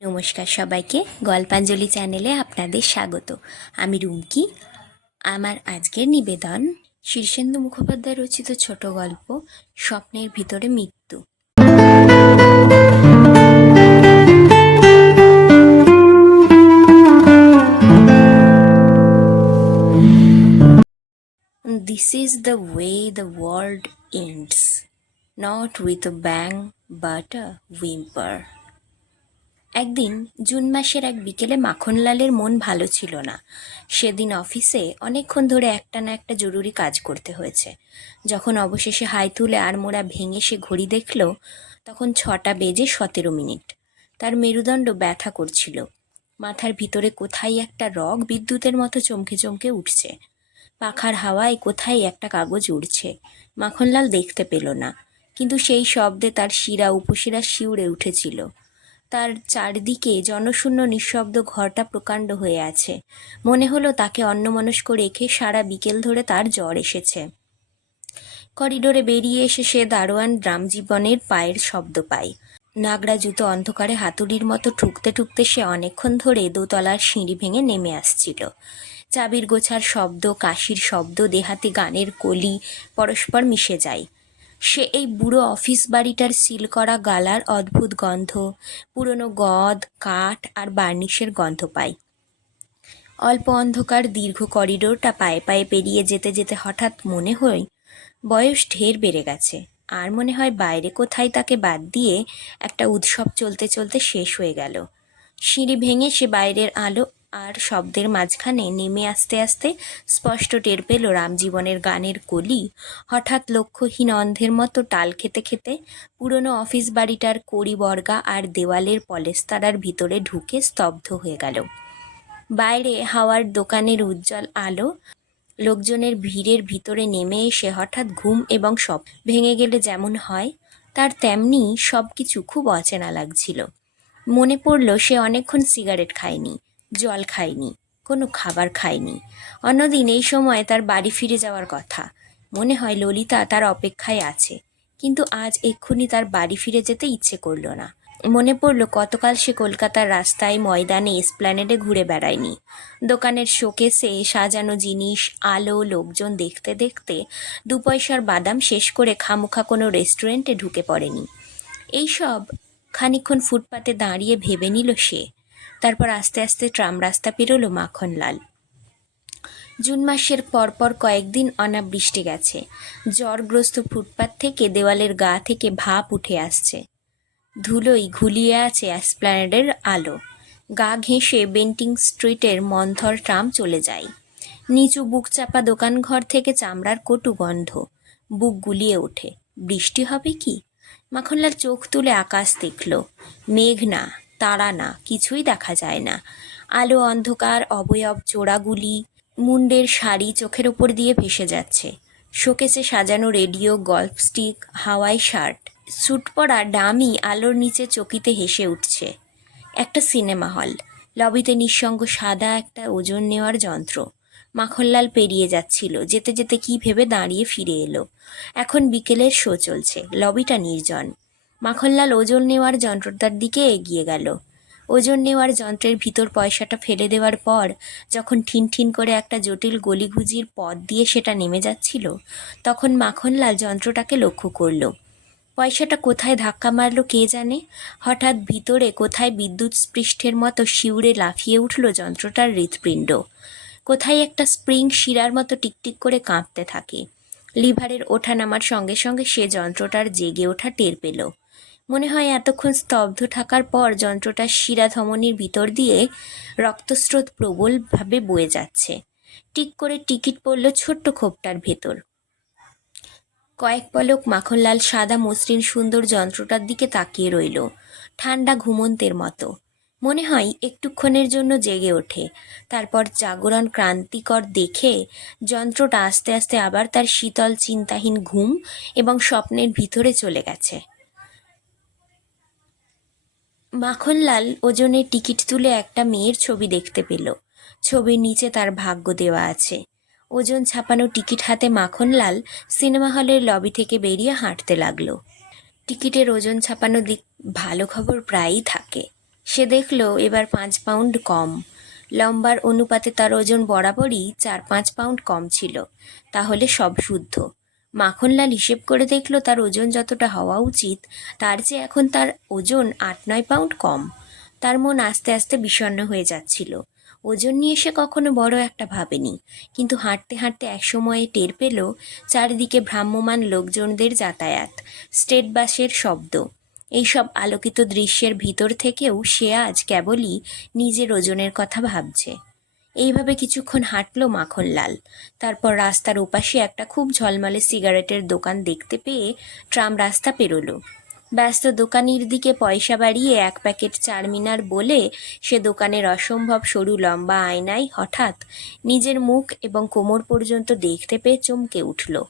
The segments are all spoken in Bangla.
নমস্কার সবাইকে গল্পাঞ্জলি চ্যানেলে আপনাদের স্বাগত। আমি রুমকি। আমার আজকের নিবেদন শীর্ষেন্দু মুখোপাধ্যায় রচিত ছোট গল্প স্বপ্নের ভিতরে মৃত্যু। Is the way the world ends, not with a bang but a whimper. একদিন জুন মাসের এক বিকেলে মাখনলালের মন ভালো ছিল না। সেদিন অফিসে অনেকক্ষণ ধরে একটা না একটা জরুরি কাজ করতে হয়েছে। যখন অবশেষে হাই তুলে আর মোড়া ভেঙে সে ঘড়ি দেখল, তখন ছটা বেজে সতেরো মিনিট। তার মেরুদণ্ড ব্যথা করছিল। মাথার ভিতরে কোথায় একটা রগ বিদ্যুতের মতো চমকে চমকে উঠছে। পাখার হাওয়ায় কোথায় একটা কাগজ উড়ছে। মাখনলাল দেখতে পেল না, কিন্তু সেই শব্দে তার শিরা উপশিরা শিউরে উঠেছিল। তার চারদিকে জনশূন্য নিঃশব্দ ঘরটা প্রকাণ্ড হয়ে আছে। মনে হলো তাকে অন্যমনস্ক রেখে সারা বিকেল ধরে তার জ্বর এসেছে। করিডোরে বেরিয়ে এসে সে দারোয়ান জীবনের পায়ের শব্দ পায়। নাগড়া জুতো অন্ধকারে হাতুড়ির মতো ঠুকতে ঠুকতে সে অনেকক্ষণ ধরে দোতলার সিঁড়ি ভেঙে নেমে আসছিল। চাবির গোছার শব্দ, কাশির শব্দ, দেহাতে গানের কলি পরস্পর মিশে যায়। সে এই বুড়ো অফিস বাড়িটার সিল করা গালার অদ্ভুত গন্ধ, পুরনো গদ, কাঠ আর বার্নিশের গন্ধ পায়। অল্প অন্ধকার দীর্ঘ করিডোরটা পায়ে পায়ে পেরিয়ে যেতে যেতে হঠাৎ মনে হয়, বয়স ঢের বেড়ে গেছে। আর মনে হয় বাইরে কোথায় তাকে বাদ দিয়ে একটা উৎসব চলতে চলতে শেষ হয়ে গেল। সিঁড়ি ভেঙে সে বাইরের আলো আর শব্দের মাঝখানে নেমে আসতে আসতে স্পষ্ট টের পেল রামজীবনের গানের কলি। হঠাৎ লক্ষ্যহীন অন্ধের মতো টাল খেতে খেতে পুরনো অফিস বাড়িটার কড়ি বর্গা আর দেওয়ালের পলেস্তারার ভিতরে ঢুকে স্তব্ধ হয়ে গেল। বাইরে হাওয়ার দোকানের উজ্জ্বল আলো, লোকজনের ভিড়ের ভিতরে নেমে এসে হঠাৎ ঘুম এবং সব ভেঙে গেলে যেমন হয়, তার তেমনি সব কিছু খুব অচেনা লাগছিল। মনে পড়ল সে অনেকক্ষণ সিগারেট খায়নি। জল খায়নি, কোনো খাবার খায়নি। অন্যদিন এই সময় তার বাড়ি ফিরে যাওয়ার কথা। মনে হয় ললিতা তার অপেক্ষায় আছে, কিন্তু আজ এক্ষুনি তার বাড়ি ফিরে যেতে ইচ্ছে করল না। মনে পড়ল কতকাল সে কলকাতার রাস্তায় ময়দানে এসপ্ল্যানেডে ঘুরে বেড়ায়নি। দোকানের শোকেসে সাজানো জিনিস, আলো, লোকজন দেখতে দেখতে দু পয়সার বাদাম শেষ করে খামুখা কোনো রেস্টুরেন্টে ঢুকে পড়েনি। এইসব খানিকক্ষণ ফুটপাতে দাঁড়িয়ে ভেবে নিল সে। তারপর আস্তে আস্তে ট্রাম রাস্তা পেরোলো মাখনলাল। জুন মাসের পরপর কয়েকদিন অনাবৃষ্টি গেছে। জ্বরগ্রস্ত ফুটপাত থেকে দেওয়ালের গা থেকে ভাপ উঠে আসছে। ধুলোই ঘুলিয়ে আছে অ্যাসপ্ল্যানেডের আলো। গা ঘেঁষে বেন্টিং স্ট্রিটের মন্থর ট্রাম চলে যায়। নিচু বুক চাপা দোকানঘর থেকে চামড়ার কটু গন্ধ। বুক গুলিয়ে ওঠে। বৃষ্টি হবে কি? মাখনলাল চোখ তুলে আকাশ দেখল। মেঘ না। তারা না, কিছুই দেখা যায় না। আলো, অন্ধকার, অবয়ব, চোরাগুলি মুন্ডের শাড়ি চোখের ওপর দিয়ে ভেসে যাচ্ছে। শোকেসে সাজানো radio, golf stick, Hawaii shirt, suit পরা ডামি আলোর নিচে চকিতে হেসে উঠছে। একটা সিনেমা হল। লবিতে নিঃসঙ্গ সাদা একটা ওজন নেওয়ার যন্ত্র। মাখনলাল পেরিয়ে যাচ্ছিল, যেতে যেতে কি ভেবে দাঁড়িয়ে ফিরে এলো। এখন বিকেলের শো চলছে, লবিটা নির্জন। মাখনলাল ওজন নেওয়ার যন্ত্রটার দিকে এগিয়ে গেল। ওজন নেওয়ার যন্ত্রের ভিতর পয়সাটা ফেলে দেওয়ার পর যখন ঠিন ঠিন করে একটা জটিল গলিঘুজির পথ দিয়ে সেটা নেমে যাচ্ছিল, তখন মাখনলাল যন্ত্রটাকে লক্ষ্য করল। পয়সাটা কোথায় ধাক্কা মারলো কে জানে? হঠাৎ ভিতরে কোথায় বিদ্যুৎ স্পৃষ্ঠের মতো শিউরে লাফিয়ে উঠল যন্ত্রটার হৃৎপিণ্ড। কোথায় একটা স্প্রিং শিরার মতো টিকটিক করে কাঁপতে থাকে। লিভারের ওঠা নামার সঙ্গে সঙ্গে সে যন্ত্রটার জেগে ওঠা টের পেল। মনে হয় এতক্ষণ স্তব্ধ থাকার পর যন্ত্রটার শিরা ধমনির ভিতর দিয়ে রক্তস্রোত প্রবলভাবে বয়ে যাচ্ছে। টিক করে টিকিট পড়ল ছোট্ট খোপটার ভেতর। কয়েক পলক মাখনলাল সাদা মসৃণ সুন্দর যন্ত্রটার দিকে তাকিয়ে রইল, ঠান্ডা ঘুমন্তের মতো। মনে হয় একটুক্ষণের জন্য জেগে ওঠে। তারপর জাগরণ ক্রান্তিকর দেখে যন্ত্রটা আস্তে আস্তে আবার তার শীতল চিন্তাহীন ঘুম এবং স্বপ্নের ভিতরে চলে গেছে। মাখনলাল ওজনের টিকিট তুলে একটা মেয়ের ছবি দেখতে পেল। ছবির নিচে তার ভাগ্য দেওয়া আছে। ওজন ছাপানো টিকিট হাতে মাখনলাল সিনেমা হলের লবি থেকে বেরিয়ে হাঁটতে লাগল। টিকিটের ওজন ছাপানো দিক ভালো খবর প্রায়ই থাকে। সে দেখল এবার পাঁচ পাউন্ড কম। লম্বার অনুপাতে তার ওজন বরাবরই চার পাঁচ পাউন্ড কম ছিল। তাহলে সব শুদ্ধ। মাখনলাল হিসেব করে দেখল তার ওজন যতটা হওয়া উচিত, তার চেয়ে এখন তার ওজন আট নয় পাউন্ড কম। তার মন আস্তে আস্তে বিষণ্ণ হয়ে যাচ্ছিল। ওজন নিয়ে সে কখনো বড় একটা ভাবেনি, কিন্তু হাঁটতে হাঁটতে একসময়ে টের পেল চারিদিকে ভ্রাম্যমান লোকজনদের যাতায়াত, স্টেট বাসের শব্দ। এইসব আলোকিত দৃশ্যের ভিতর থেকেও সে আজ কেবলই নিজের ওজনের কথা ভাবছে। এইভাবে কিছুক্ষণ হাঁটলো মাখনলাল। তারপর রাস্তার ওপাশে একটা খুব ঝলমলে সিগারেটের দোকান দেখতে পেয়ে ট্রাম রাস্তা পেরোলো। ব্যস্ত দোকানির দিকে পয়সা বাড়িয়ে এক প্যাকেট চারমিনার বলে সে দোকানের অসম্ভব সরু লম্বা আয়নায় হঠাৎ নিজের মুখ এবং কোমর পর্যন্ত দেখতে পেয়ে চমকে উঠল।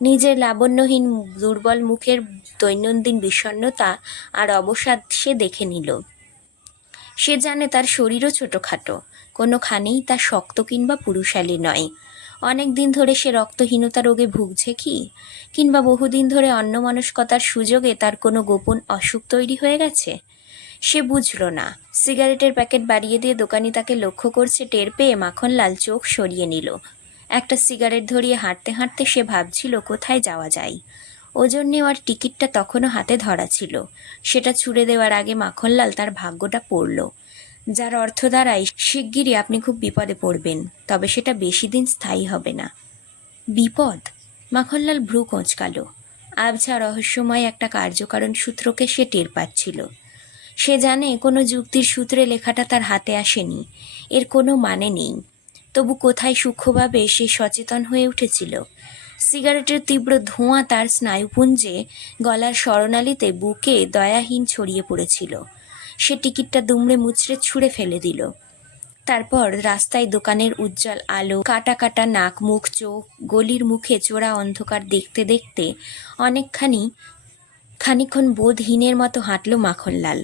নিজের লাবণ্যহীন দুর্বল মুখের দৈনন্দিন বিষণ্ণতা আর অবসাদ সে দেখে নিল। সে জানে তার শরীরও ছোটোখাটো। কোনোখানেই তা শক্ত কিংবা পুরুষালী নয়। অনেক দিন ধরে সে রক্তহীনতা রোগে ভুগছে কি? কিংবা বহুদিন ধরে অন্যমনস্কতার সুযোগে তার কোনো গোপন অসুখ তৈরি হয়ে গেছে? সে বুঝল না। সিগারেটের প্যাকেট বাড়িয়ে দিয়ে দোকানি তাকে লক্ষ্য করছে, টের পেয়ে মাখনলাল চোখ সরিয়ে নিল। একটা সিগারেট ধরিয়ে হাঁটতে হাঁটতে সে ভাবছিল, কোথায় যাওয়া যায়? ওজন নেওয়ার টিকিটটা তখনও হাতে ধরা ছিল। সেটা ছুড়ে দেওয়ার আগে মাখনলাল তার ভাগ্যটা পড়ল। যার অর্থ দ্বারাই শিগগিরই আপনি খুব বিপদে পড়বেন, তবে সেটা বেশি দিন স্থায়ী হবে না। বিপদ? মাখনলাল ভ্রু কোঁচকালো। আবছা রহস্যময় একটা কার্যকারণ সূত্রকে সে টের পাচ্ছিল। সে জানে কোনো যুক্তির সূত্রে লেখাটা তার হাতে আসেনি, এর কোনো মানে নেই। তবু কোথায় সূক্ষ্মভাবে সে সচেতন হয়ে উঠেছিল? সিগারেটের তীব্র ধোঁয়া তার স্নায়ুপুঞ্জে গলার স্মরণালীতে বুকে দয়াহীন ছড়িয়ে পড়েছিল। সে টিকিটটা দুমড়ে মুচড়ে ছুঁড়ে ফেলে দিল। তারপর রাস্তায় দোকানের উজ্জ্বল আলো, কাটা কাটা নাক, মুখ, চোখ, গলির মুখে চোরা অন্ধকার দেখতে দেখতে অনেকখানি খানিক্ষণ বোধহীনের মতো হাঁটল মাখনলাল।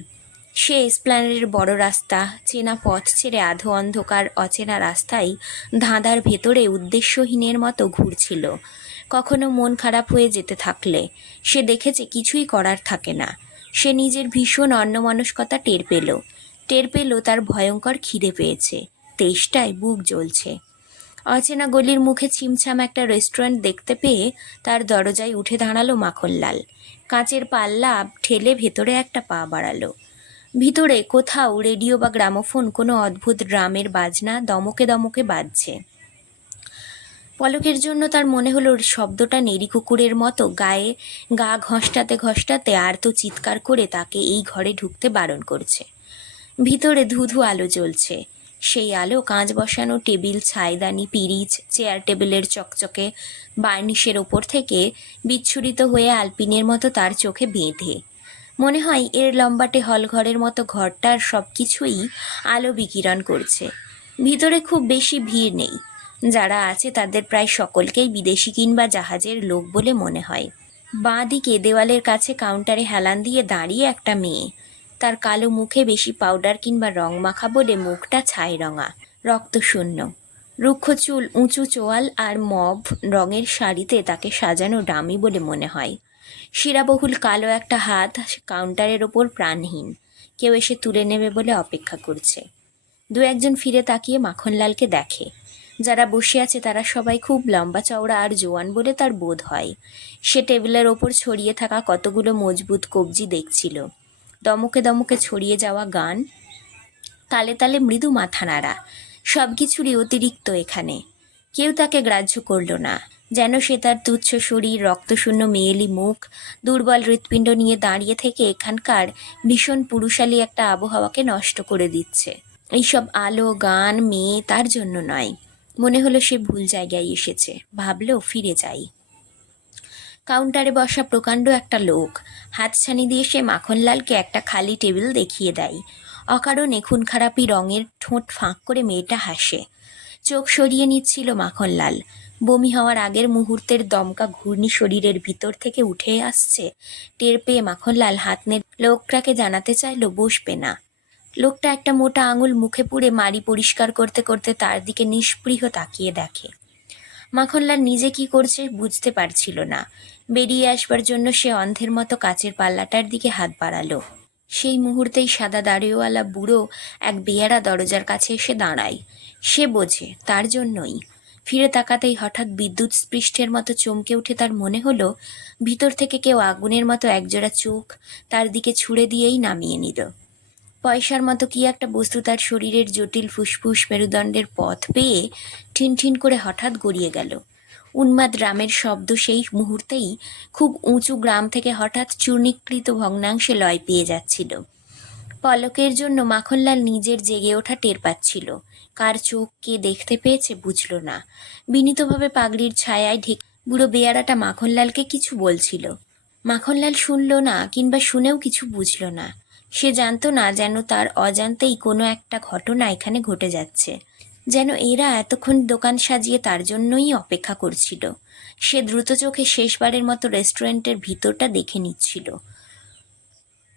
সে এসপ্ল্যানেডের বড় রাস্তা, চেনা পথ ছেড়ে আধো অন্ধকার, অচেনা রাস্তায় ধাঁধার ভেতরে উদ্দেশ্যহীনের মতো ঘুরছিল। কখনো মন খারাপ হয়ে যেতে থাকলে, সে দেখেছে কিছুই করার থাকে না। সে নিজের ভীষণ অন্যমনস্কতা টের পেল। টের পেল তার ভয়ঙ্কর খিদে পেয়েছে। তেষ্টায় বুক জ্বলছে। অচেনা গলির মুখে ছিমছাম একটা রেস্টুরেন্ট দেখতে পেয়ে তার দরজায় উঠে দাঁড়াল মাখনলাল। কাঁচের পাল্লা ঠেলে ভেতরে একটা পা বাড়ালো। ভিতরে কোথাও রেডিও বা গ্রামোফোন কোনো অদ্ভুত ড্রামের বাজনা দমকে দমকে বাজছে। পলকের জন্য তার মনে হলো শব্দটা নেড়ি কুকুরের মতো, গায়ে গা ঘষ্টাতে ঘষ্টাতে তো চিৎকার করে তাকে এই ঘরে ঢুকতে বারণ করছে। ভিতরে ধুধু আলো জ্বলছে। সেই আলো কাঁচ বসানো টেবিল, ছাইদানি, পিরিচ, চেয়ার টেবিলের চকচকে বার্নিশের ওপর থেকে বিচ্ছুরিত হয়ে আলপিনের মতো তার চোখে বেঁধে। মনে হয় এর লম্বাটে হলঘরের মতো ঘরটার সব কিছুই আলো বিকিরণ করছে। ভিতরে খুব বেশি ভিড় নেই। যারা আছে তাদের প্রায় সকলকেই বিদেশি কিংবা জাহাজের লোক বলে মনে হয়। বাঁ দিকে দেওয়ালের কাছে কাউন্টারে হেলান দিয়ে দাঁড়িয়ে একটা মেয়ে। তার কালো মুখে বেশি পাউডার কিংবা রং মাখা বলে মুখটা ছাই রঙা, রক্তশূন্য। রুক্ষ চুল, উঁচু চোয়াল আর মব রঙের শাড়িতে তাকে সাজানো ডামি বলে মনে হয়। শিরাবহুল কালো একটা হাত কাউন্টারের ওপর প্রাণহীন। কেউ এসে তুলে নেবে বলে অপেক্ষা করছে। দু একজন ফিরে তাকিয়ে মাখনলালকে দেখে। যারা বসে আছে তারা সবাই খুব লম্বা চওড়া আর জোয়ান বলে তার বোধ হয়। সে টেবিলের ওপর ছড়িয়ে থাকা কতগুলো মজবুত কবজি দেখছিল। দমকে দমকে ছড়িয়ে যাওয়া গান, তালে তালে মৃদু মাথা নাড়া সব কিছুরই অতিরিক্ত এখানে। কেউ তাকে গ্রাহ্য করল না, যেন সে তার তুচ্ছ শরীর, রক্তশূন্য মেয়েলি মুখ, দুর্বল হৃৎপিণ্ড নিয়ে দাঁড়িয়ে থেকে এখানকার ভীষণ পুরুষালী একটা আবহাওয়াকে নষ্ট করে দিচ্ছে। এইসব আলো, গান, মেয়ে তার জন্য নয়। মনে হলো সে ভুল জায়গায় এসেছে ভাবলো ফিরে যাই। কাউন্টারে বসা প্রকাণ্ড একটা লোক, হাতছানি দিয়ে সে মাখনলালকে একটা খালি টেবিল দেখিয়ে দেয়। অকারণে খুন খারাপি রঙের ঠোঁট ফাঁক করে মেয়েটা হাসে। চোখ সরিয়ে নিচ্ছিল মাখনলাল। বমি হওয়ার আগের মুহূর্তের দমকা ঘূর্ণি শরীরের ভিতর থেকে উঠে আসছে। টের পেয়ে মাখনলাল হাত লোকটাকে জানাতে চাইলো, বসবে না। লোকটা একটা মোটা আঙুল মুখে পুড়ে মারি পরিষ্কার করতে করতে তার দিকে নিষ্পৃহ তাকিয়ে দেখে। মাখনলাল নিজে কি করছে বুঝতে পারছিল না। বেরিয়ে আসবার জন্য সে অন্ধের মতো কাচের পাল্লাটার দিকে হাত বাড়ালো। সেই মুহূর্তেই সাদা দাড়িওয়ালা বুড়ো এক বেয়ারা দরজার কাছে এসে দাঁড়ায়। সে বোঝে তার জন্যই। ফিরে তাকাতেই হঠাৎ বিদ্যুৎ স্পৃষ্টের মতো চমকে উঠে তার মনে হলো, ভিতর থেকে কেউ আগুনের মতো একজোড়া চোখ তার দিকে ছুঁড়ে দিয়েই নামিয়ে নিল। পয়সার মতো কি একটা বস্তু তার শরীরের জটিল ফুসফুস মেরুদণ্ডের পথ পেয়ে ঠিন ঠিন করে হঠাৎ গড়িয়ে গেল। উন্মাদ রামের শব্দ সেই মুহূর্তেই খুব উঁচু গ্রাম থেকে হঠাৎ চূর্ণীকৃত ভগ্নাংশে লয় পেয়ে যাচ্ছিল। পলকের জন্য মাখনলাল নিজের জেগে ওঠা টের পাচ্ছিল। কার চোখ কে দেখতে পেয়েছে বুঝল না। বিনীতভাবে পাগড়ির ছায়ায় ঢেক বুড়ো বেয়ারাটা মাখনলালকে কিছু বলছিল। মাখনলাল শুনল না কিংবা শুনেও কিছু বুঝল না। সে জানতো না যেন তার অজান্তেই কোনো একটা ঘটনা এখানে ঘটে যাচ্ছে। যেন এরা এতক্ষণ দোকান সাজিয়ে তার জন্যই অপেক্ষা করছিল। সে দ্রুত চোখে শেষবারের মতো রেস্টুরেন্টের ভিতরটা দেখে নিচ্ছিল।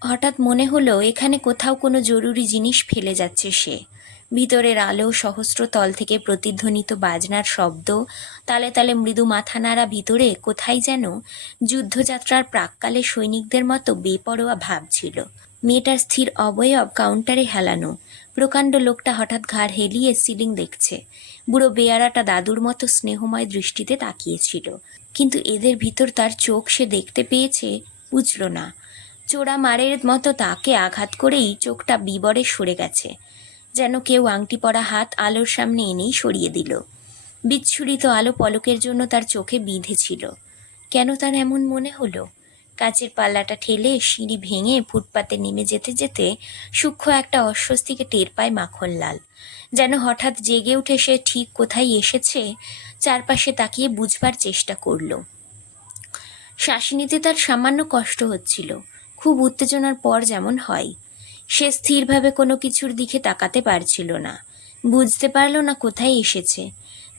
হঠাৎ মনে হলো এখানে কোথাও কোনো জরুরি জিনিস ফেলে যাচ্ছে সে। ভিতরের আলো, সহস্র তল থেকে প্রতিধ্বনিত বাজনার শব্দ, তালে তালে মৃদু মাথা নাড়া ভিতরে কোথায় যেন যুদ্ধযাত্রার প্রাককালে সৈনিকদের মতো বেপরোয়া ভাব ছিল। মেয়েটার স্থির অবয়ব কাউন্টারে হেলানো। প্রকাণ্ড লোকটা হঠাৎ ঘাড় হেলিয়ে সিলিং দেখছে। বুড়ো বেয়ারাটা দাদুর মতো স্নেহময় দৃষ্টিতে তাকিয়েছিল। কিন্তু এদের ভিতর তার চোখ সে দেখতে পেয়েছে, বুঝল না। চোরা মারের মতো তাকে আঘাত করেই চোখটা বিবরে সরে গেছে। যেন কেউ আংটি পরা হাত আলোর সামনে এনেই সরিয়ে দিল। বিচ্ছুরিত আলো পলকের জন্য তার চোখে বিঁধেছিল। কেন তার এমন মনে হলো? কাচের পাল্লাটা ঠেলে সিঁড়ি ভেঙে ফুটপাতে নেমে যেতে যেতে সূক্ষ্ম একটা অস্বস্তিকে টের পায় মাখনলাল। যেন হঠাৎ জেগে উঠে সে ঠিক কোথায় এসেছে, চারপাশে তাকিয়ে বুঝবার চেষ্টা করল। শ্বাস তার সামান্য কষ্ট হচ্ছিল, খুব উত্তেজনার পর যেমন হয়। সে স্থিরভাবে কোনো কিছুর দিকে তাকাতে পারছিল না, বুঝতে পারল না কোথায় এসেছে।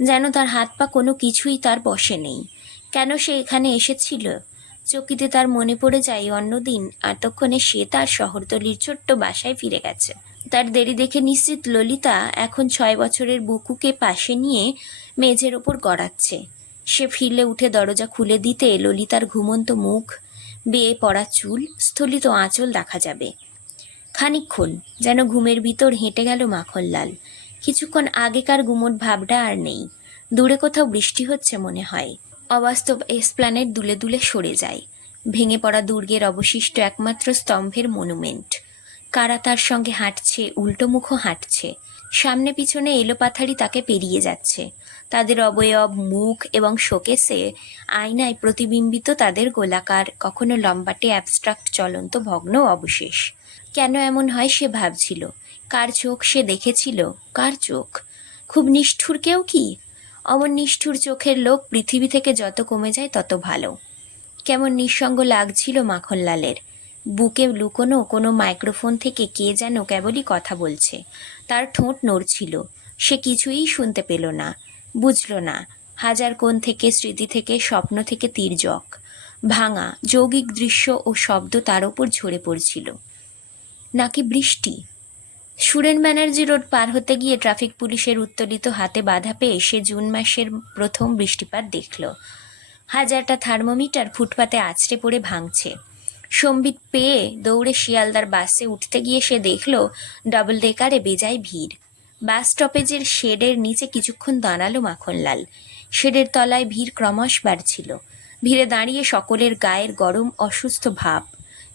যেন তার হাত পা কোনো কিছুই তার বসে নেই। কেন সে এখানে এসেছিল? চকিতে তার মনে পড়ে যায়, অন্যদিন এতক্ষণে সে তার শহরতলির ছোট্ট বাসায় ফিরে গেছে। তার দেরি দেখে নিশ্চিত ললিতা এখন ছয় বছরের বুকুকে পাশে নিয়ে মেঝের ওপর গড়াচ্ছে। সে ফিরলে উঠে দরজা খুলে দিতে ললিতার ঘুমন্ত মুখ, বেয়ে পড়া চুল, স্থলিত আঁচল দেখা যাবে। খানিকক্ষণ যেন ঘুমের ভিতর হেঁটে গেল মাখনলাল। কিছুক্ষণ আগেকার গুমট ভাবটা আর নেই। দূরে কোথাও বৃষ্টি হচ্ছে মনে হয়। অবাস্তব এসপ্ল্যানেট দুলে দুলে সরে যায়। ভেঙে পড়া দুর্গের অবশিষ্ট একমাত্র স্তম্ভের মনুমেন্ট। কারা তার সঙ্গে হাঁটছে উল্টোমুখো হাঁটছে। সামনে পিছনে এলোপাথারি তাকে পেরিয়ে যাচ্ছে। তাদের অবয়ব, মুখ এবং শোকেসে আয়নায় প্রতিবিম্বিত তাদের গোলাকার, কখনো লম্বাটে অ্যাবস্ট্রাক্ট চলন্ত ভগ্ন অবশেষ। কেন এমন হয় সে ভাবছিল। কার চোখ সে দেখেছিল? কার চোখ? খুব নিষ্ঠুর কেউ কি? অমন নিষ্ঠুর চোখের লোভ পৃথিবী থেকে যত কমে যায় তত ভালো। কেমন নিঃসঙ্গ লাগছিল মাখনলালের। বুকে লুকোনো কোনো মাইক্রোফোন থেকে কে যেন কেবলই কথা বলছে। তার ঠোঁট নড়ছিল। সে কিছুই শুনতে পেল না। বুঝল না, হাজার কোণ থেকে, স্মৃতি থেকে, স্বপ্ন থেকে তির্যক ভাঙা, যৌগিক দৃশ্য ও শব্দ তার ওপর ঝরে পড়ছিল। নাকি বৃষ্টি? সুরেন ব্যানার্জি রোড পার হতে গিয়ে ট্রাফিক পুলিশের উত্তোলিত হাতে বাধা পেয়ে সে জুন মাসের প্রথম বৃষ্টিপাত দেখল। হাজারটা থার্মোমিটার ফুটপাতে আছড়ে পড়ে ভাঙছে। সম্বিত পেয়ে দৌড়ে শিয়ালদার বাসে উঠতে গিয়ে সে দেখল, ডাবল ডেকারে বেজায় ভিড়। বাস স্টপেজের শেডের নিচে কিছুক্ষণ দাঁড়াল মাখনলাল। শেডের তলায় ভিড় ক্রমশ বাড়ছিল। ভিড়ে দাঁড়িয়ে সকলের গায়ের গরম অসুস্থ ভাব।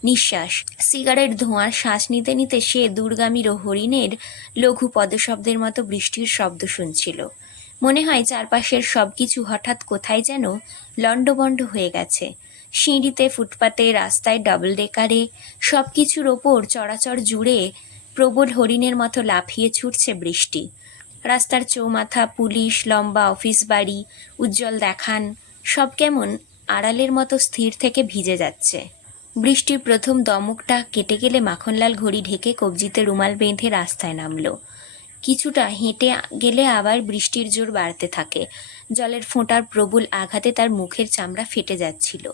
নিঃশ্বাস। সিগারেট ধোঁয়ার শ্বাস নিতে নিতে সে দূরগামীর হরিণের লঘু পদশব্দের মতো বৃষ্টির শব্দ শুনছিল। মনে হয় চারপাশের সব কিছু হঠাৎ কোথায় যেন লণ্ডভণ্ড হয়ে গেছে। সিঁড়িতে, ফুটপাতে, রাস্তায় ডাবল ডেকারে সব কিছুর ওপর চড়াচড় জুড়ে প্রবল হরিণের মতো লাফিয়ে ছুটছে বৃষ্টি। রাস্তার চৌমাথা, পুলিশ, লম্বা অফিস বাড়ি, উজ্জ্বল দেখান, সব কেমন আড়ালের মতো স্থির থেকে ভিজে যাচ্ছে। বৃষ্টির প্রথম দমকটা কেটে গেলে মাখনলাল ঘড়ি ঢেকে কবজিতে রুমাল বেঁধে রাস্তায় নামলো। কিছুটা হেঁটে গেলে আবার বৃষ্টির জোর বাড়তে থাকে। জলের ফোঁটার প্রবল আঘাতে তার মুখের চামড়া ফেটে যাচ্ছিল।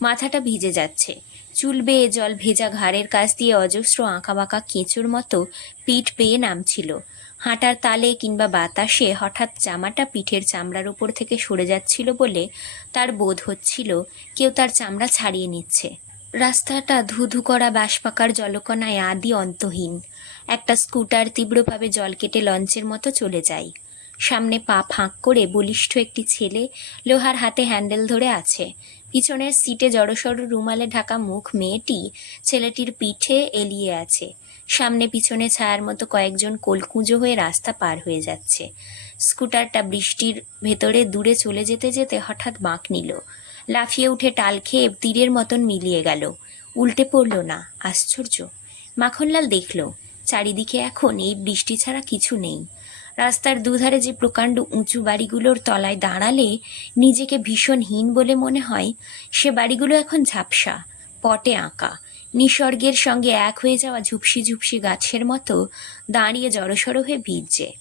মাথাটা ভিজে যাচ্ছে। চুল বেয়ে জল ভেজা ঘাড়ের কাছ দিয়ে অজস্র আঁকাবাঁকা কেঁচোর মতো পিঠ পেয়ে নামছিল। হাঁটার তালে কিংবা বাতাসে হঠাৎ জামাটা পিঠের চামড়ার উপর থেকে সরে যাচ্ছিল বলে তার বোধ হচ্ছিল কেউ তার চামড়া ছাড়িয়ে নিচ্ছে। রাস্তাটা ধুধু করা বাঁশপাকার জলকণায় আদি অন্তহীন। একটা স্কুটার তীব্রভাবে জল কেটে লঞ্চের মতো চলে যায়। সামনে পা ফাঁক করে বলিষ্ঠ একটি ছেলে লোহার হাতে হ্যান্ডেল ধরে আছে। পিছনের সিটে জড়সড় রুমালে ঢাকা মুখ মেয়েটি ছেলেটির পিঠে এলিয়ে আছে। সামনে পিছনে ছায়ার মতো কয়েকজন কোলকুঁজো হয়ে রাস্তা পার হয়ে যাচ্ছে। স্কুটারটা বৃষ্টির ভেতরে দূরে চলে যেতে যেতে হঠাৎ বাঁক নিল। লাফিয়ে উঠে টাল খেয়ে তীরের মতন মিলিয়ে গেল। উল্টে পড়ল, না, আশ্চর্য। মাখনলাল দেখল, চারিদিকে এখন এই বৃষ্টি ছাড়া কিছু নেই। রাস্তার দুধারে যে প্রকাণ্ড উঁচু বাড়িগুলোর তলায় দাঁড়ালে নিজেকে ভীষণ হীন বলে মনে হয়, সে বাড়িগুলো এখন ঝাপসা, পটে আঁকা। নিসর্গের সঙ্গে এক হয়ে যাওয়া ঝুপসি ঝুপসি গাছের মতো দাঁড়িয়ে জড়সড় হয়ে ভিজছে।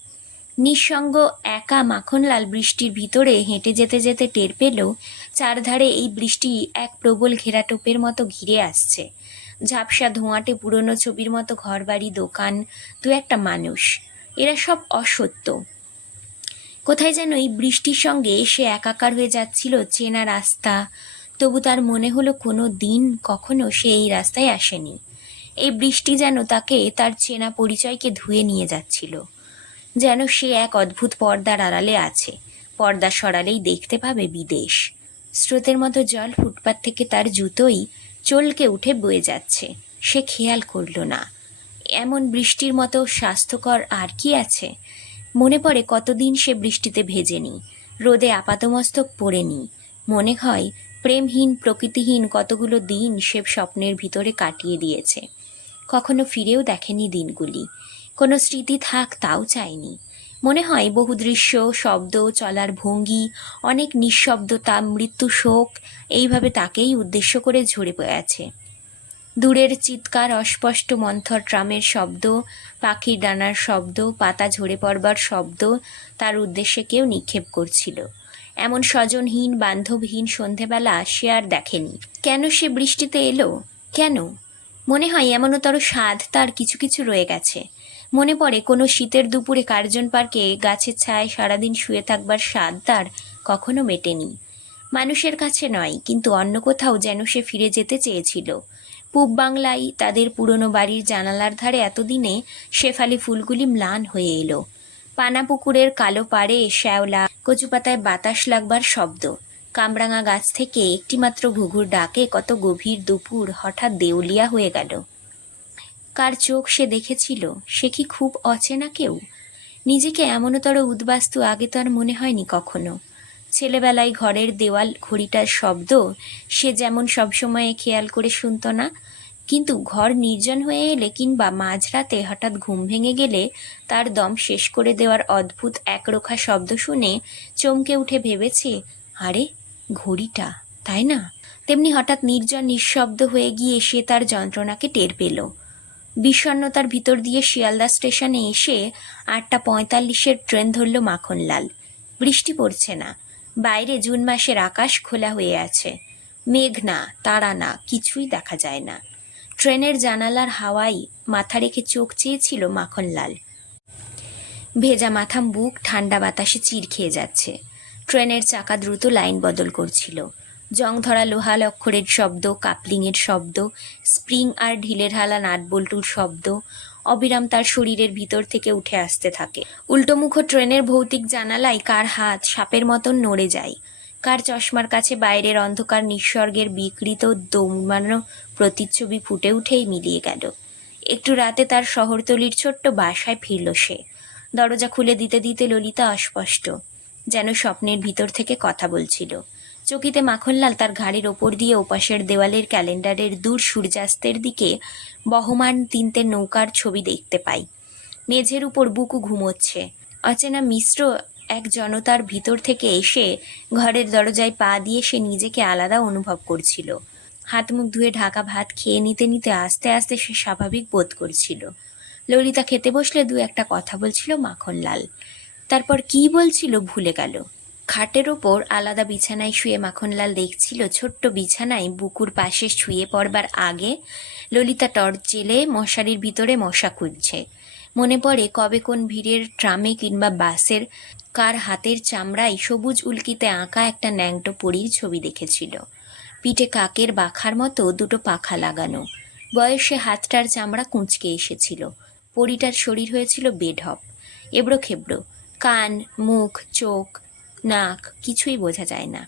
নিঃসঙ্গ একা মাখনলাল বৃষ্টির ভিতরে হেঁটে যেতে যেতে টের পেল চারধারে এই বৃষ্টি এক প্রবল ঘেরাটোপের মতো ঘিরে আসছে। ঝাপসা ধোঁয়াটে পুরনো ছবির মতো ঘরবাড়ি, দোকান, দু একটা মানুষ। এরা সব অসত্য। কোথায় যেন এই বৃষ্টির সঙ্গে সে একাকার হয়ে যাচ্ছিল চেনা রাস্তা। তবু তার মনে হলো কোনো দিন কখনো সে এই রাস্তায় আসেনি। এই বৃষ্টি যেন তাকে, তার চেনা পরিচয়কে ধুয়ে নিয়ে যাচ্ছিল। যেন সে এক অদ্ভুত পর্দার আড়ালে আছে। পর্দা সরালেই দেখতে পাবে বিদেশ। স্রোতের মতো জল ফুটপাত থেকে তার জুতোই চলকে উঠে বয়ে যাচ্ছে। সে খেয়াল করল না। এমন বৃষ্টির মতো স্বাস্থ্যকর আর কি আছে? মনে পড়ে কতদিন সে বৃষ্টিতে ভেজেনি। রোদে আপাতমস্তক পড়েনি। মনে হয় প্রেমহীন, প্রকৃতিহীন কতগুলো দিন সে স্বপ্নের ভিতরে কাটিয়ে দিয়েছে। কখনো ফিরেও দেখেনি দিনগুলি। কোনো স্মৃতি থাক, তাও চায়নি। মনে হয় বহু দৃশ্য, শব্দ, চলার ভঙ্গি, অনেক নিঃশব্দতা, মৃত্যু শোক, এইভাবে তাকেই উদ্দেশ্য করে ঝরে আছে। দূরের চিৎকার, অস্পষ্ট মন্থর ট্রামের শব্দ পাখির ডানার শব্দ, পাতা ঝরে পড়বার শব্দ, তার উদ্দেশ্যে কেউ নিক্ষেপ করছিল। এমন স্বজনহীন, বান্ধবহীন সন্ধেবেলা সে আর দেখেনি। কেন সে বৃষ্টিতে এলো? কেন? মনে হয় এমনতর স্বাদ তার কিছু কিছু রয়ে গেছে। মনে পড়ে, কোনো শীতের দুপুরে কার্জন পার্কে গাছের ছায় সারাদিন শুয়ে থাকবার স্বাদ তার কখনো মেটেনি। মানুষের কাছে নয়, কিন্তু অন্য কোথাও যেন সে ফিরে যেতে চেয়েছিল। পূব বাংলায় তাদের পুরনো বাড়ির জানালার ধারে এতদিনে শেফালি ফুলগুলি ম্লান হয়ে এলো। পানা পুকুরের কালো পাড়ে শ্যাওলা, কচুপাতায় বাতাস লাগবার শব্দ। কামরাঙা গাছ থেকে একটিমাত্র ঘুঘুর ডাকে কত গভীর দুপুর হঠাৎ দেউলিয়া হয়ে গেল। কার চোখ সে দেখেছিল, সে কি খুব অচেনা কেউ? নিজেকে এমনতর উদ্বাস্তু আগে তো আর মনে হয়নি কখনো। ছেলেবেলায় ঘরের দেওয়াল ঘড়িটার শব্দ, সে যেমন সবসময় খেয়াল করে শুনত না, কিন্তু ঘর নির্জন হয়ে এলে কিংবা মাঝরাতে হঠাৎ ঘুম ভেঙে গেলে তার দম শেষ করে দেওয়ার অদ্ভুত একরোখা শব্দ শুনে চমকে উঠে ভেবেছে, আরে, ঘড়িটা, তাই না? তেমনি হঠাৎ নির্জন নিঃশব্দ হয়ে গিয়ে সে তার যন্ত্রণাকে টের পেল। বিষণ্ণতার ভিতর দিয়ে শিয়ালদা স্টেশনে এসে আটটা পঁয়তাল্লিশের ট্রেন ধরল মাখনলাল। বৃষ্টি পড়ছে না। বাইরে জুন মাসের আকাশ খোলা হয়ে আছে। মেঘ না, তারা না, কিছুই দেখা যায় না। ট্রেনের জানালার হাওয়াই মাথা রেখে চোখ চেয়েছিল মাখনলাল। ভেজা মাথা বুক ঠান্ডা বাতাসে চির খেয়ে যাচ্ছে। ট্রেনের চাকা দ্রুত লাইন বদল করছিল। জং ধরা লোহাল অক্ষরের শব্দ, কাপলিংয়ের শব্দ, স্প্রিং আর ঢিলের হালা নাটবল্টুর শব্দ, অবিরাম তার শরীরের ভিতর থেকে উঠে আসতে থাকে। উল্টোমুখ ট্রেনের ভৌতিক জানালায় কার হাত সাপের মতন নড়ে যায়। কার চশমার কাছে বাইরের অন্ধকার নিঃসর্গের বিকৃত দৌড়ানো প্রতিচ্ছবি ফুটে উঠেই মিলিয়ে গেল। একটু রাতে তার শহরতলির ছোট্ট বাসায় ফিরল সে। দরজা খুলে দিতে দিতে ললিতা অস্পষ্ট, যেন স্বপ্নের ভিতর থেকে কথা বলছিল। চকিতে মাখনলাল তার ঘাড়ের ওপর দিয়ে ওপাশের দেওয়ালের ক্যালেন্ডারের দূর সূর্যাস্তের দিকে বহমান তিনটে নৌকার ছবি দেখতে পাই। মেঝের উপর বুকু ঘুমোচ্ছে। অচেনা মিশ্র এক জনতার ভিতর থেকে এসে ঘরের দরজায় পা দিয়ে সে নিজেকে আলাদা অনুভব করছিল। হাত মুখ ধুয়ে ঢাকা ভাত খেয়ে নিতে নিতে আস্তে আস্তে সে স্বাভাবিক বোধ করছিল। ললিতা খেতে বসলে দু একটা কথা বলছিল মাখনলাল। তারপর কি বলছিল ভুলে গেল। খাটের ওপর আলাদা বিছানায় শুয়ে মাখনলাল দেখছিল ছোট্ট বিছানায় বুকুর পাশে শুয়ে পড়বার আগে ললিতা টর্চ জেলে মশারির ভিতরে মশা খুঁজছে। মনে পড়ে কবে কোন ভিড়ের ট্রামে কিংবা বাসের কার হাতের চামড়ায় সবুজ উল্কিতে আঁকা একটা ন্যাংটো পরীর ছবি দেখেছিল। পিঠে কাকের বাখার মতো দুটো পাখা লাগানো। বয়সে হাতটার চামড়া কুঁচকে এসেছিল। পরিটার শরীর হয়েছিল বেঢপ এবড়ো খেবড়ো কান, মুখ, চোখ নাক কিছুই বোঝা যায় না।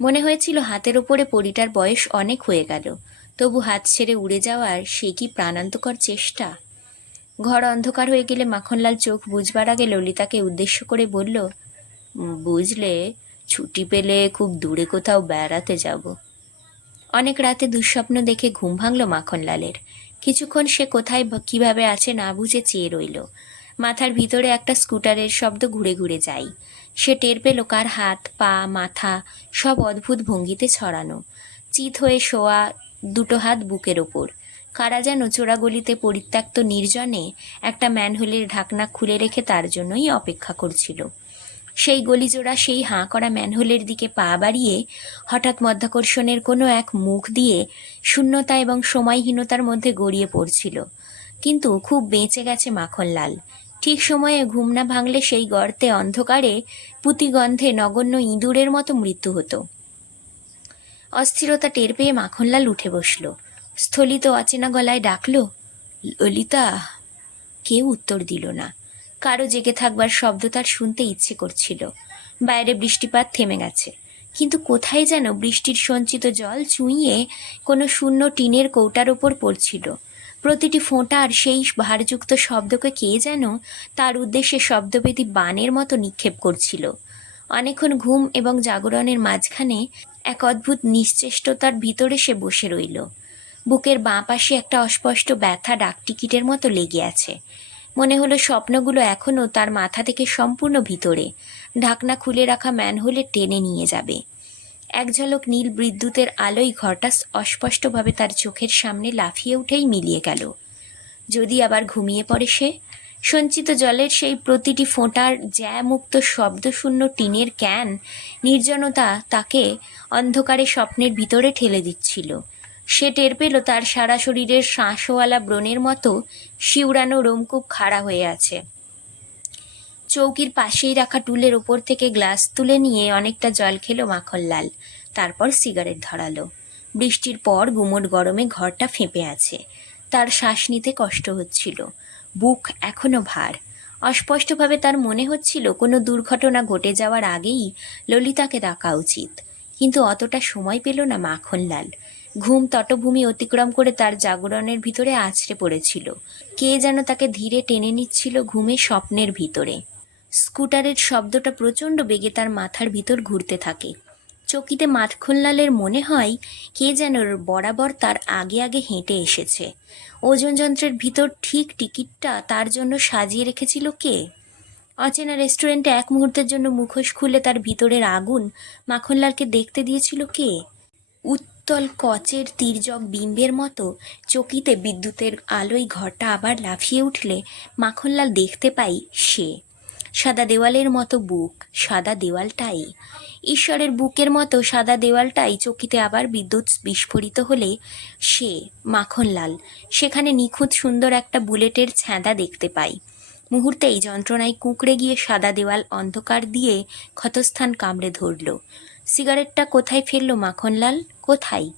মনে হয়েছিল হাতের ওপরে পরিটার বয়স অনেক হয়ে গেল। তবু হাত ছেড়ে উড়ে যাওয়ার সে কি প্রাণান্তকর চেষ্টা? ঘর অন্ধকার হয়ে গেলে মাখনলাল চোখ বুঝবার আগে ললিতাকে উদ্দেশ্য করে বলল বুঝলে, ছুটি পেলে খুব দূরে কোথাও বেড়াতে যাব। অনেক রাতে দুঃস্বপ্ন দেখে ঘুম ভাঙল মাখনলালের। কিছুক্ষণ সে কোথায় কীভাবে আছে না বুঝে চেয়ে রইল। মাথার ভিতরে একটা স্কুটারের শব্দ ঘুরে ঘুরে যায়। সে টের পেল কার হাত, পা, মাথা, সব অদ্ভুত ভঙ্গিতে ছড়ানো। চিত হয়ে শোয়া দুটো হাত বুকের ওপর। কারা যেন চোরাগলিতে পরিত্যক্ত নির্জনে একটা ম্যানহোলের ঢাকনা খুলে রেখে তার জন্যই অপেক্ষা করছিল। সেই গলিজোড়া, সেই হাঁ করা ম্যানহোলের দিকে পা বাড়িয়ে হঠাৎ মধ্যাকর্ষণের কোনো এক মুখ দিয়ে শূন্যতা এবং সময়হীনতার মধ্যে গড়িয়ে পড়ছিল। কিন্তু খুব বেঁচে গেছে মাখনলাল ঠিক সময়ে ঘুম না ভাঙলে সেই গর্তে অন্ধকারে পুঁতিগন্ধে নগণ্য ইঁদুরের মতো মৃত্যু হতো। অস্থিরতা টের পেয়ে মাখনলাল উঠে বসল। স্থলিত অচেনা গলায় ডাকলো, ললিতা, কেউ উত্তর দিল না। কারও জেগে থাকবার শব্দ তার শুনতে ইচ্ছে করছিল। বাইরে বৃষ্টিপাত থেমে গেছে। কিন্তু কোথায় যেন বৃষ্টির সঞ্চিত জল চুইয়ে কোনো শূন্য টিনের কৌটার ওপর পড়ছিল। প্রতিটি ফোঁটার সেই ভারযুক্ত শব্দকে কে যেন তার উদ্দেশ্যে শব্দবেদী বানের মতো নিক্ষেপ করছিল। অনেকক্ষণ ঘুম এবং জাগরণের মাঝখানে এক অদ্ভুত নিশ্চেষ্টতার ভিতরে সে বসে রইল। বুকের বাঁ পাশে একটা অস্পষ্ট ব্যথা ডাকটিকিটের মতো লেগে আছে। মনে হলো স্বপ্নগুলো এখনও তার মাথা থেকে সম্পূর্ণ ভিতরে। ঢাকনা খুলে রাখা ম্যানহোলে টেনে নিয়ে যাবে। এক ঝলক নীল বিদ্যুতের আলোয় ঘরটা অস্পষ্টভাবে তার চোখের সামনে লাফিয়ে উঠেই মিলিয়ে গেল। যদি আবার ঘুমিয়ে পড়ে সে? সঞ্চিত জলের সেই প্রতিটি ফোঁটার জ্যামুক্ত শব্দশূন্য টিনের ক্যান নির্জনতা তাকে অন্ধকারে স্বপ্নের ভিতরে ঠেলে দিচ্ছিল। সে টের পেল তার সারা শরীরের শাঁসওয়ালা ব্রণের মতো শিউরানো রোমকূপ খাড়া হয়ে আছে। চৌকির পাশেই রাখা টুলের ওপর থেকে গ্লাস তুলে নিয়ে অনেকটা জল খেলো মাখনলাল। তারপর সিগারেট ধরালো। বৃষ্টির পর গুমোট গরমে ঘরটা ফেঁপে আছে। তার শ্বাস নিতে কষ্ট হচ্ছিল। বুক এখনও ভার। অস্পষ্টভাবে তার মনে হচ্ছিল কোনো দুর্ঘটনা ঘটে যাওয়ার আগেই ললিতাকে ডাকা উচিত। কিন্তু অতটা সময় পেল না মাখনলাল। ঘুম তটভূমি অতিক্রম করে তার জাগরণের ভিতরে আছড়ে পড়েছিল। কে যেন তাকে ধীরে টেনে নিচ্ছিল ঘুমে স্বপ্নের ভিতরে। স্কুটারের শব্দটা প্রচণ্ড বেগে তার মাথার ভিতর ঘুরতে থাকে। চকিতে মাঠখোল্লালের মনে হয়, কে যেন বরাবর তার আগে আগে হেঁটে এসেছে। ওজন যন্ত্রের ভিতর ঠিক টিকিটটা তার জন্য সাজিয়ে রেখেছিল কে? অচেনা রেস্টুরেন্টে এক মুহূর্তের জন্য মুখোশ খুলে তার ভিতরের আগুন মাখনলালকে দেখতে দিয়েছিল কে? উত্তল কচের তির্যক বিম্বের মতো চকিতে বিদ্যুতের আলোয় ঘরটা আবার লাফিয়ে উঠলে মাখনলাল দেখতে পাই সে। সাদা দেওয়ালের মতো বুক, সাদা দেওয়ালটাই। ঈশ্বরের বুকের মতো সাদা দেওয়ালটাই চকিতে আবার বিদ্যুৎ বিস্ফোরিত হলে সে মাখনলাল, সেখানে নিখুঁত সুন্দর একটা বুলেটের ছ্যাঁদা দেখতে পাই। মুহূর্তেই যন্ত্রণায় কুঁকড়ে গিয়ে সাদা দেওয়াল অন্ধকার দিয়ে ক্ষতস্থান কামড়ে ধরল। সিগারেটটা কোথায় ফেলল মাখনলাল? কোথায়?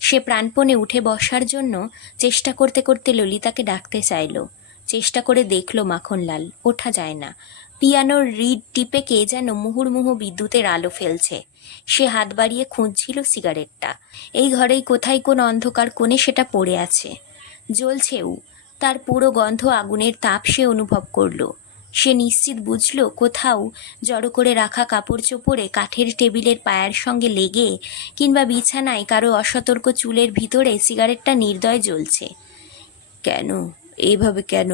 সে প্রাণপণে উঠে বসার জন্য চেষ্টা করতে করতে ললিতাকে ডাকতে চাইলো। চেষ্টা করে দেখল মাখনলাল, ওঠা যায় না। পিয়ানোর রিড টিপে কে যেন মুহুর্মুহু বিদ্যুতের আলো ফেলছে। সে হাত বাড়িয়ে খুঁজছিল সিগারেটটা। এই ঘরেই কোথায় কোন অন্ধকার কোণে সেটা পড়ে আছে। জ্বলছেও তার পুরো গন্ধ আগুনের তাপ সে অনুভব করল। সে নিশ্চিত বুঝলো কোথাও জড়ো করে রাখা কাপড় চোপড়ে কাঠের টেবিলের পায়ের সঙ্গে লেগে কিংবা বিছানায় কারও অসতর্ক চুলের ভিতরে সিগারেটটা নির্দয় জ্বলছে। কেন? এইভাবে কেন?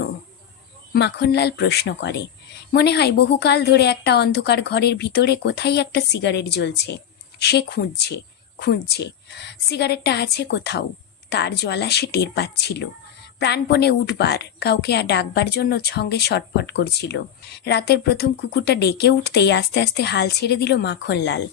মাখনলাল প্রশ্ন করে। মনে হয় বহুকাল ধরে একটা অন্ধকার ঘরের ভিতরে কোথায় একটা সিগারেট জ্বলছে। সে খুঁজছে খুঁজছে। সিগারেটটা আছে কোথাও। তার জ্বলা সে টের পাচ্ছিল। প্রাণপণে উঠবার, কাউকে আর ডাকবার জন্য সঙ্গে ছটফট করছিল। রাতের প্রথম কুকুরটা ডেকে উঠতেই আস্তে আস্তে হাল ছেড়ে দিল মাখনলাল।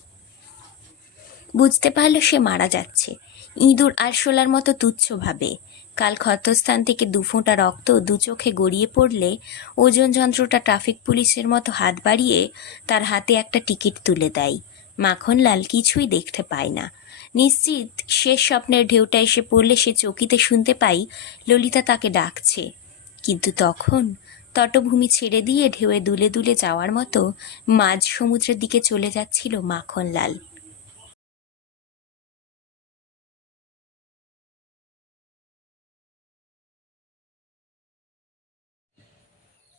বুঝতে পারল সে মারা যাচ্ছে। ইঁদুর আর শোলার মতো তুচ্ছভাবে। কাল ক্ষতস্থান থেকে দুফোঁটা রক্ত দু চোখে গড়িয়ে পড়লে ওজন যন্ত্রটা ট্রাফিক পুলিশের মতো হাত বাড়িয়ে তার হাতে একটা টিকিট তুলে দেয়। মাখনলাল কিছুই দেখতে পায় না। নিশ্চিত শেষ স্বপ্নের ঢেউটা এসে পড়লে সে চকিতে শুনতে পাই ললিতা তাকে ডাকছে। কিন্তু তখন তটভূমি ছেড়ে দিয়ে ঢেউয়ে দুলে দুলে যাওয়ার মতো মাঝ সমুদ্রের দিকে চলে যাচ্ছিল মাখনলাল।